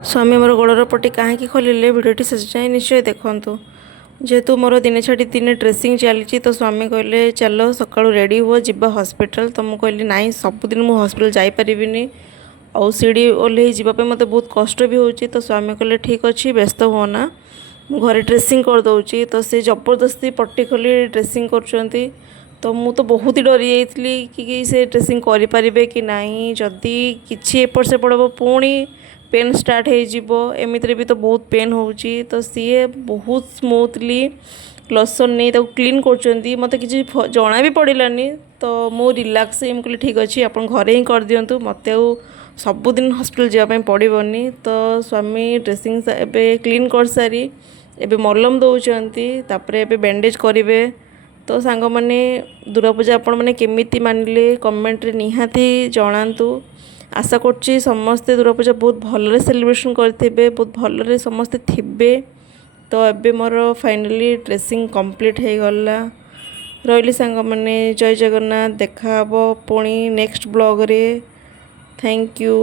स्वामी मोर गोड़र पट्टी कहीं खोलिले भिडियोटी शेष जाए निश्चय देखूँ। जेहेतु मोर दिने छाड़ी दिन ड्रेसिंग चली तो स्वामी कहले चलो सका रेडी हुआ जीवा हॉस्पिटल। तो मुझे कहली ना सबुदिन मुझे हॉस्पिटल जापरिनी आउ सीढ़ी ओह्ल जावाई मत बहुत कष्ट भी हो। तो स्वामी कहले ठीक अच्छे व्यस्त हुआ घरे ड्रेसिंग करदे। तो से जबरदस्ती पट्टी खोली ड्रेसिंग कर। तो मु तो बहुत ही डरी जाइली कि से ड्रेसिंग करें कि नहीं जदि किसी एपट सेपट हम पुणी पेन स्टार्ट हो एमती भी तो बहुत पेन हो। तो सी बहुत स्मूथली लसन नहीं क्लीन कर मत कि जना भी पड़ानी। तो मु रिलैक्स कहली ठीक अच्छे आप घरे ही कर दिंतु मत सबुदिन हॉस्पिटल जावाई पड़ोनी। तो स्वामी ड्रेसिंग एवं क्लीन कर सारी एवं मलम दौरान एवं बैंडेज करेंगे। तो सांग मैंने दुर्गा पूजा आपण मैंने केमिति मानिले कमेंट रे निहाती जनातु। आशा करछि समस्ते दुर्गा पूजा बहुत भलरे सेलिब्रेशन करथिबे बहुत भलरे समस्ते थिबे। तो एबे मोर फाइनली ड्रेसिंग कंप्लीट हो गला। रही सांग मैंने जय जगन्नाथ देखा पुणी नेक्स्ट ब्लॉग रे। Thank you.